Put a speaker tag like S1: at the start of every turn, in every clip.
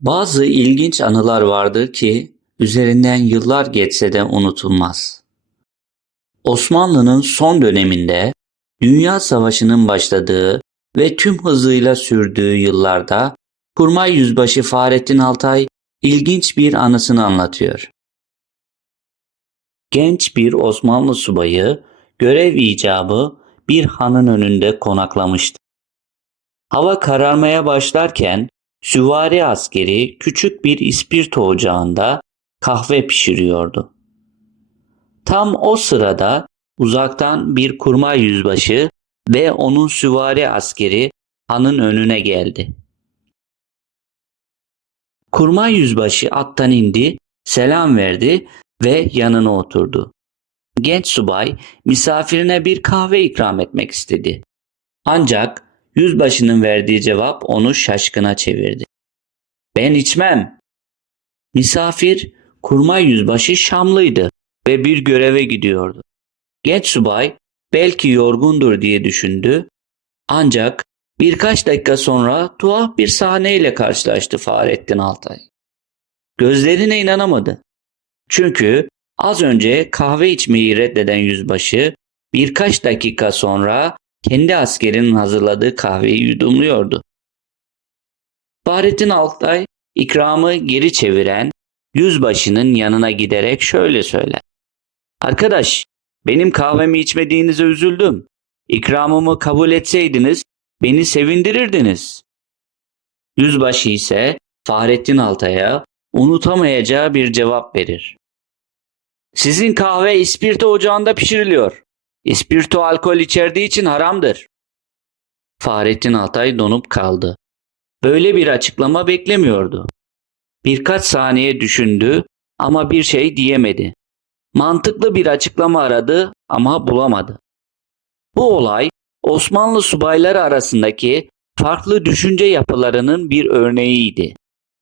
S1: Bazı ilginç anılar vardır ki üzerinden yıllar geçse de unutulmaz. Osmanlı'nın son döneminde Dünya Savaşı'nın başladığı ve tüm hızıyla sürdüğü yıllarda Kurmay Yüzbaşı Fahrettin Altay ilginç bir anısını anlatıyor. Genç bir Osmanlı subayı görev icabı bir hanın önünde konaklamıştı. Hava kararmaya başlarken süvari askeri küçük bir ispirto ocağında kahve pişiriyordu. Tam o sırada uzaktan bir kurmay yüzbaşı ve onun süvari askeri hanın önüne geldi. Kurmay yüzbaşı attan indi, selam verdi ve yanına oturdu. Genç subay misafirine bir kahve ikram etmek istedi. Ancak yüzbaşının verdiği cevap onu şaşkına çevirdi. Ben içmem. Misafir kurmay yüzbaşı Şamlıydı ve bir göreve gidiyordu. Genç subay belki yorgundur diye düşündü. Ancak birkaç dakika sonra tuhaf bir sahneyle karşılaştı Fahrettin Altay. Gözlerine inanamadı. Çünkü az önce kahve içmeyi reddeden yüzbaşı birkaç dakika sonra kendi askerinin hazırladığı kahveyi yudumluyordu. Fahrettin Altay ikramı geri çeviren yüzbaşının yanına giderek şöyle söyler. Arkadaş, benim kahvemi içmediğinize üzüldüm. İkramımı kabul etseydiniz beni sevindirirdiniz. Yüzbaşı ise Fahrettin Altay'a unutamayacağı bir cevap verir. Sizin kahve ispirto ocağında pişiriliyor. İspirto alkol içerdiği için haramdır. Fahrettin Altay donup kaldı. Böyle bir açıklama beklemiyordu. Birkaç saniye düşündü ama bir şey diyemedi. Mantıklı bir açıklama aradı ama bulamadı. Bu olay Osmanlı subayları arasındaki farklı düşünce yapılarının bir örneğiydi.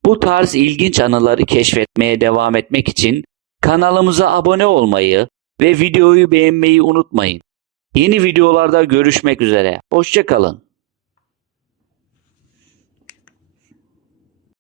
S1: Bu tarz ilginç anıları keşfetmeye devam etmek için kanalımıza abone olmayı ve videoyu beğenmeyi unutmayın. Yeni videolarda görüşmek üzere. Hoşçakalın.